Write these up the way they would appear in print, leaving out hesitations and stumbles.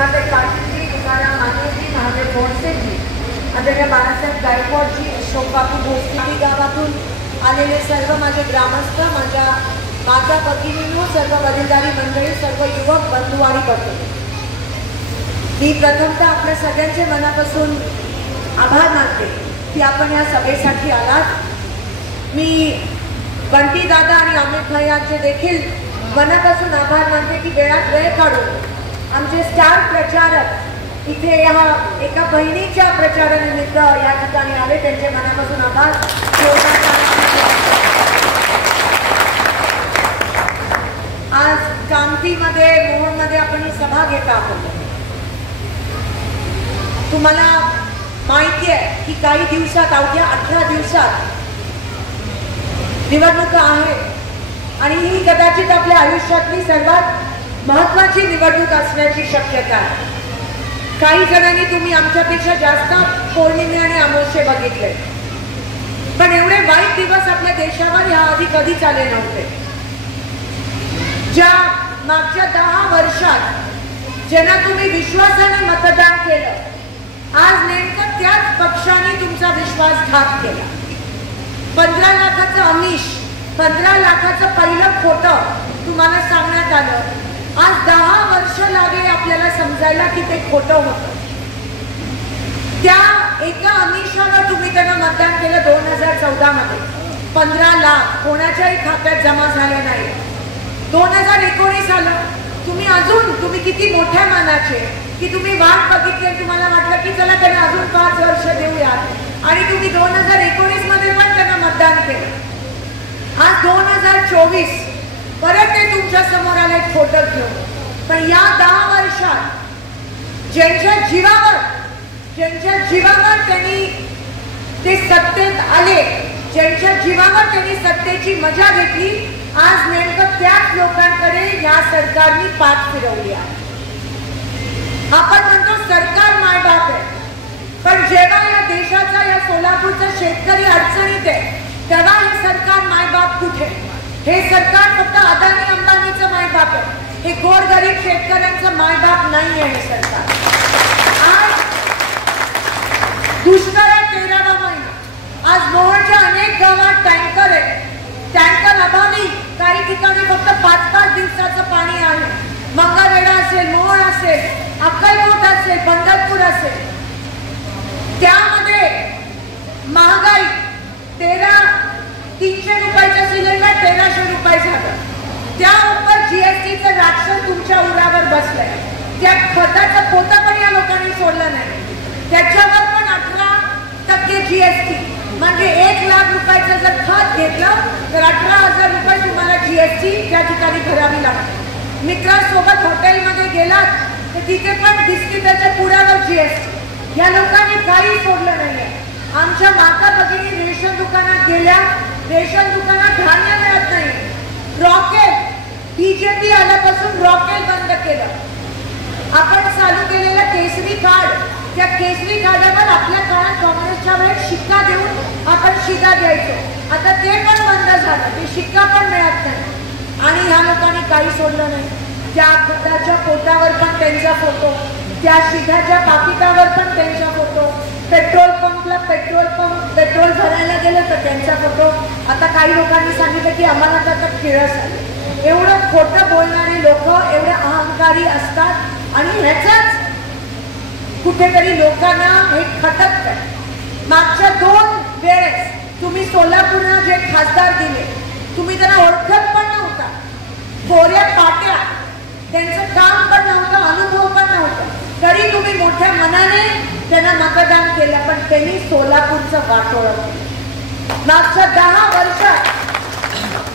सीमाताई पाटीलजी, तुकाराम मानेजी, महादेव बोरसेजी, आदरणीय बाळासाहेब गायकवाडजी, अशोक बापू भोसले गावातून आलेले सर्व माझे ग्रामस्थ, माझ्या माता भगिनींनो, सर्व वडीलधारी मंडळी, सर्व युवक बंधू आणि भगिनी, मी प्रथमतः आपल्या सगळ्यांचे मनापासून आभार मानते की आपण या सभेसाठी आलात। मी बंटी दादा आणि अमित भैयाचे देखील मनापासून आभार मानते की वेळात वेळ काढून आमचे स्टार प्रचारक इथे या एका बहिणीच्या प्रचारानिमित्त या ठिकाणी आले, त्यांचे मनापासून आभार। आज कामठीमध्ये मोहोळमध्ये आपण ही सभा घेत आहोत। तुम्हाला माहिती आहे की काही दिवसात, अवघ्या 18 दिवसात निवडणुका आहेत आणि ही कदाचित आपल्या आयुष्यातली सर्वात महत्त्वाची निवडणूक असण्याची शक्यता आहे। काही जणांनी तुम्ही आमच्यापेक्षा जास्त पौर्णिमे आणि अमावस्ये बघितले, पण एवढे वाईट दिवस आपल्या देशावर याआधी कधीच आले नव्हते। ज्या मागच्या 10 वर्षात ज्यांना तुम्ही विश्वासाने मतदान केलं, आज नेमकं त्याच पक्षाने तुमचा विश्वासघात केला। 15 लाखाचं आमिष, 15 लाखाचं पहिलं खोटं तुम्हाला सांगण्यात आलं। आज 10 वर्ष लागले आपल्याला समजायला की ते खोटं होतं। त्या एका आमिषावर तुम्ही त्यांना मतदान केलं 2014 मध्ये। 15 लाख कोणाच्याही खात्यात जमा झाले नाही। 2019 आलं, तुम्ही किती मोठ्या मानाचे की तुम्ही वाट बघितली, तुम्हाला वाटलं की चला त्यांना अजून 5 वर्ष देऊयात आणि तुम्ही 2019 मध्ये पण त्यांना मतदान केलं। आज 2024 परत ते तुमच्या समोर आले खोटं घेऊन। पण या 10 वर्षात ज्यांच्या जीवावर त्यांनी ते सत्तेत आले, ज्यांच्या जीवावर त्यांनी सत्तेची मजा घेतली, आज नेमकं त्याच लोकांकडे या सरकारने पाठ फिरवली आहे। आपण म्हणतो सरकार मायबाप आहे, पण जेव्हा या देशाचा, या सोलापूरचा शेतकरी अडचणीत आहे, तेव्हा हे सरकार मायबाप कुठे? हे सरकार फक्त अदानी अंबानीचं मायबाप आहे, हे गोरगरीब शेतकऱ्यांचं मायबाप नाही आहे हे सरकार। आज दुष्काळात 13वा महिना, आज मोहोळच्या अनेक गावात टँकर आहे, टँकर अभावी काही ठिकाणी फक्त 5-5 दिवसाचं पाणी आहे। मंगळवेढा असेल, मोहोळ असेल, अक्कलकोट असेल, पंढरपूर असेल, त्यामध्ये महागाई 300 रुपयाचं सिलेंडर 1300 रुपये झालं। त्यावर जीएसटीचं राक्षस तुमच्या उरावर बसलंय। त्या खताचं पोतं पण या लोकांनी सोडलं नाही, त्याच्यावर पण 18% जीएसटी, म्हणजे 1 लाख रुपयाचं जर खत घेतलं तर 18,000 रुपये तुम्हाला जीएसटी त्या ठिकाणी भरावी लागते। मित्रांसोबत हॉटेलमध्ये गेलात तर तिथे पण बिस्किटाच्या पुड्यावर जीएसटी। या लोकांनी काही सोडलं नाहीये। आमच्या माता भगिनी रेशन दुकानात गेल्या, रेशन दुकानात धान्य मिळत नाही। रॉकेल, बीजेपी आल्यापासून रॉकेल बंद केलं। आपण चालू केलेलं केसरी कार्ड, त्या केसरी कार्डावर आपल्या काळात काँग्रेसच्या वेळेस शिक्का देऊन आपण शिधा द्यायचो, आता ते पण बंद झालं, ते शिक्का पण मिळत नाही। आणि ह्या लोकांनी काही सोडलं नाही। त्या खताच्या पोटावर पण त्यांचा फोटो, त्या शिधाच्या पाकिटावर पण त्यांचा फोटो, पेट्रोल पंपला पेट्रोल भरायला गेलं तर त्यांचा फोटो। आता काही लोकांनी सांगितलं की आम्हाला आता किळस आली। एवढं खोटं बोलणारे लोक एवढे अहंकारी असतात आणि ह्याचाच कुठेतरी लोकांना हे खटकत आहे। मागच्या 2 वेळेस तुम्ही सोलापूरला जे खासदार दिले, तुम्ही त्यांना ओळखत पण नव्हता, कोऱ्या पाट्या, त्यांचं काम पण नव्हतं, अनुभव पण नव्हतं, तरी तुम्ही मोठ्या मनाने त्यांना मतदान केलं, पण त्यांनी सोलापूरचं वाटोळं केलं। मागच्या 10 वर्षात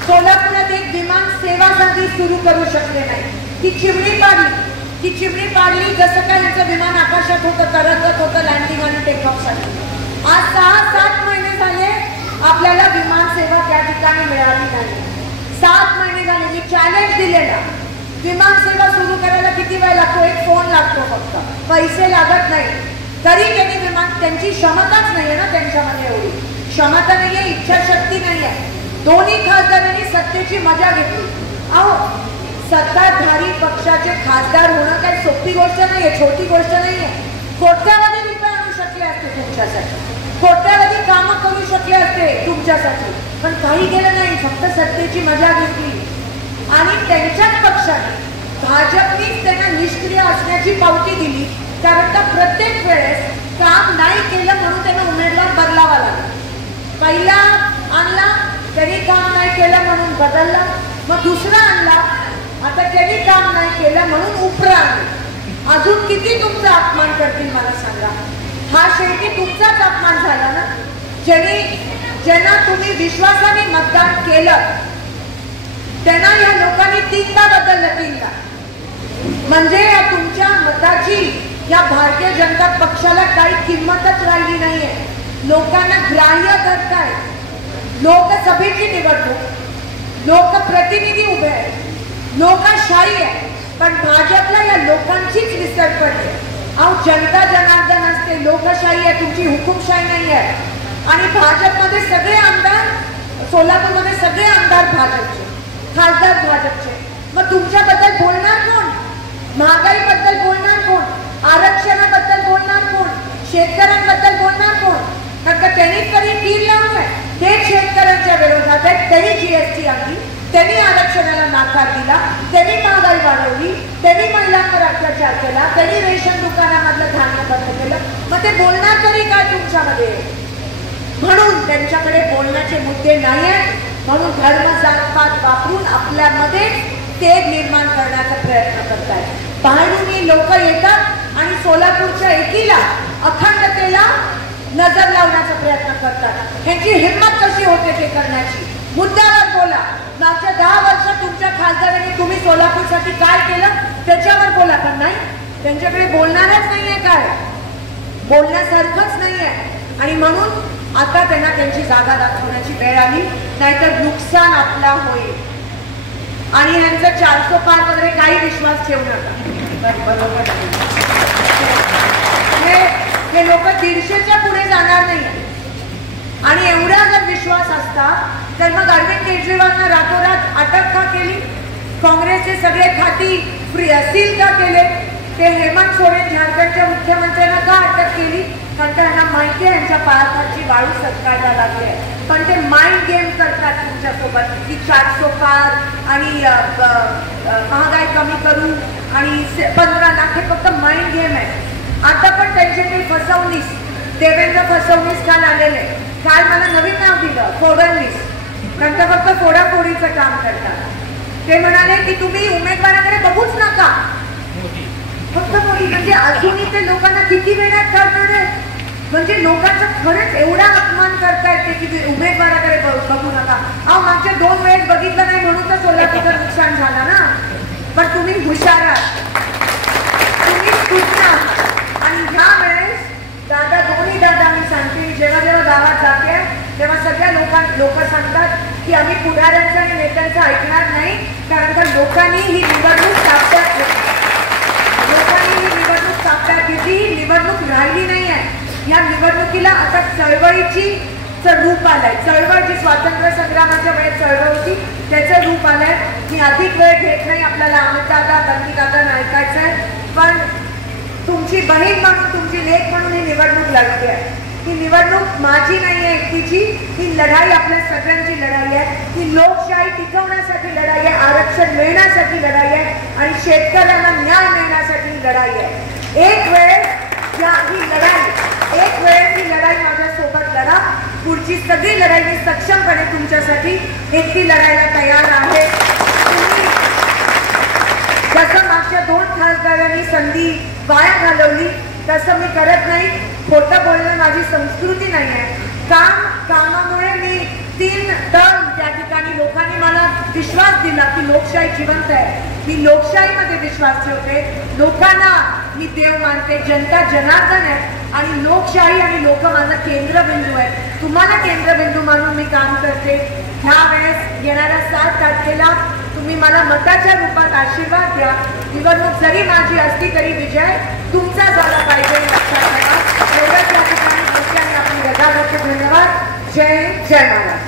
सोलापुरात एक विमान सेवा साधी सुरू करू शकले नाही। ती चिमणी पाडली, जसं काय यांचं विमान आकाशात होतं, तरंगत होतं लँडिंग आणि टेक ऑफ साठी। आज 6-7 महिने झाले आपल्याला विमान सेवा त्या ठिकाणी मिळाली नाही। 7 महिने झाले। मी चॅलेंज दिलेला, विमान सेवा सुरू करायला किती वेळ लागतो? 1 फोन लागतो फक्त, पैसे लागत नाही, तरी त्यांनी त्यांची क्षमताच नाहीये ना, त्यांच्यामध्ये एवढी क्षमता नाहीये, इच्छाशक्ती नाहीये। दोन्ही खासदारांनी सत्तेची मजा घेतली। अहो सत्ताधारी पक्षाचे खासदार होणं काही सोपी गोष्ट नाहीये, छोटी गोष्ट नाहीये. कोट्यावधी रुपये आणू शकले असते तुमच्यासाठी, कोट्यावधी कामं करू शकले असते तुमच्यासाठी, पण काही केलं नाही. फक्त सत्तेची मजा घेतली आणि त्यांच्याच पक्षाने भाजपनीच त्यांना निष्क्रिय असण्याची पावती दिली. कारण का प्रत्येक वेळेस काम नाही केलं म्हणून त्यांना उमेदवार बदलावा लागला. पहिला आणला त्यांनी काम नाही केलं म्हणून बदलला, मग दुसरा आणला आता त्यांनी काम नाही केलं म्हणून उपरा आणला. अजून किती तुमचा अपमान करतील मला सांगा. हा शेवटी तुमचाच अपमान झाला ना. ज्यांना तुम्ही विश्वासाने मतदान केलं त्यांना या लोकांनी 3दा बदललं, 3दा. म्हणजे या तुमच्या मताची या भारतीय जनता पक्षाला काही किंमतच राहिली नाहीये. लोकांना ग्राह्य धरताय. लोकसभेची निवडणूक, लोकप्रतिनिधी उभे आहेत, लोकशाही आहे, पण भाजपला या लोकांचीच विसर पडते. अहो जनता जनार्दन असते, लोकशाही आहे, तुमची हुकुमशाही नाही आहे. आणि भाजपमध्ये सगळे आमदार, सोलापूरमध्ये सगळे आमदार भाजपचे, खासदार भाजपचे. मग तुमच्याबद्दल बोलणार कोण? महागाईबद्दल बोलणार कोण? आरक्षणाबद्दल बोलणार कोण? शेतकऱ्यांबद्दल बोलणार कोण? कारण का त्यांनी तरी तीर लावून आहे, ते शेतकऱ्यांच्या विरोधात आहेत. त्यांनी जीएसटी आणली, त्यांनी आरक्षणाला नाकार दिला, त्यांनी महागाई वाढवली, त्यांनी महिलांवर अत्याचार केला, त्यांनी रेशन दुकानामधलं धान्य बंद केलं. मग ते बोलणार तरी काय तुमच्यामध्ये? म्हणून त्यांच्याकडे बोलण्याचे मुद्दे नाही आहेत. म्हणून धर्म जातपात वापरून आपल्यामध्ये तेढ निर्माण करण्याचा प्रयत्न करतायत. बाहेरून लोक येतात आणि सोलापूरच्या एकीला, अखंडतेला नजर लावण्याचा प्रयत्न करतात. ह्यांची हिंमत कशी होते ते करण्याची? मुद्द्यावर बोला. मागच्या 10 वर्षात तुमच्या खासदारांनी तुम्ही सोलापूरसाठी काय केलं त्याच्यावर बोला. पण नाही, त्यांच्याकडे बोलणारच नाहीये, काय बोलण्यासारखंच नाहीये. आणि म्हणून आता त्यांना त्यांची जागा दाखवण्याची वेळ आली, नाहीतर नुकसान आपला होईल. आणि यांचा 400 पार वगैरे काही विश्वास ठेवू नका. हे लोक 150च्या पुढे जाणार नाही. आणि एवढा जर विश्वास असता तर मग अरविंद केजरीवालनं रातोरात अटक का केली? काँग्रेसचे सगळे खाती सील का केले? ते हेमंत सोरेन झारखंडच्या मुख्यमंत्र्यांना का अटक केली? कारण त्यांना माहिती आहे यांच्या पायाखालची वाळू सरकारला लागली आहे. पण ते माइंड गेम करतात तुमच्यासोबत की 400 पार आणि महागाई कमी करू आणि 15 लाख, हे फक्त माइंड गेम आहे. आता पण त्यांच्याकडे फसवणीस, देवेंद्र फसवणीस काल आलेले. काल मला नवीन नाव दिलं, फोडणवीस. नंतर फक्त फोडाफोडीचं काम करतात. ते म्हणाले की तुम्ही उमेदवाराकडे बघूच नका, फक्त मोदी. म्हणजे अजूनही ते लोकांना किती वेळात करणार आहेत? म्हणजे लोकांचा खरंच एवढा अपमान करतायत ते की उमेदवाराकडे बघू नका. अहो मागच्या 2 वेळेस बघितलं नाही म्हणून तर सोलापूरचं नुकसान झालं ना. पण तुम्ही हुशार आहात, तुम्ही सुज्ञ आहात. आणि ह्या वेळेस दादा, दोन्ही दादा मी सांगते, जेव्हा जेव्हा गावात जाते तेव्हा सगळ्या लोक सांगतात की आम्ही पुढाऱ्यांचं आणि नेत्यांचं ऐकणार नाही. कारण का लोकांनी ही निवडणूक ताब्यात घेतली, लोकांनी ही निवडणूक ताब्यात घेतली. ही निवडणूक राहिली नाही आहे. या निवडणुकीला आता चळवळीची रूप आलंय. चळवळ जी स्वातंत्र्य संग्रामाच्या वेळेस चळवळ होती त्याचं रूप आलंय. मी अधिक वेळ घेत नाही, आपल्याला अमितदादा, बंटीदादा ऐकायचंय. पण तुमची बहीण म्हणून, तुमची लेक म्हणून ही निवडणूक लढते आहे. ही निवडणूक माझी नाही आहे एकटीची, ही लढाई आपल्या सगळ्यांची लढाई आहे. ही लोकशाही टिकवण्यासाठी लढाई आहे, आरक्षण मिळण्यासाठी लढाई आहे आणि शेतकऱ्यांना न्याय मिळण्यासाठी लढाई आहे. एक वेळेस ही लढाई माझ्यासोबत लढा. पुढची सगळी लढाई मी सक्षमपणे तुमच्यासाठी एकटी लढायला तयार आहे. जसं मागच्या 2 खासदारांनी संधी वाया घालवली तसं मी करत नाही. खोटं बोलणं माझी संस्कृती नाही आहे. कामामुळे मी 3 टर्म त्या ठिकाणी लोकांनी मला विश्वास दिला की लोकशाही जिवंत आहे. मी लोकशाहीमध्ये विश्वास ठेवते. लोकांना मी देव मानते, जनता जनार्दन आहे आणि लोकशाही आणि लोक माझा केंद्रबिंदू आहे. तुम्हाला केंद्रबिंदू मानून मी काम करते. ह्या वेळेस येणाऱ्या 7 तारखेला तुम्ही मला मताच्या रूपात आशीर्वाद द्या. निवडणूक जरी माझी असली तरी विजय तुमचा झाला पाहिजे लक्षात ठेवा. एवढंच या ठिकाणी आपली रजा. धन्यवाद. जय जय महाराज.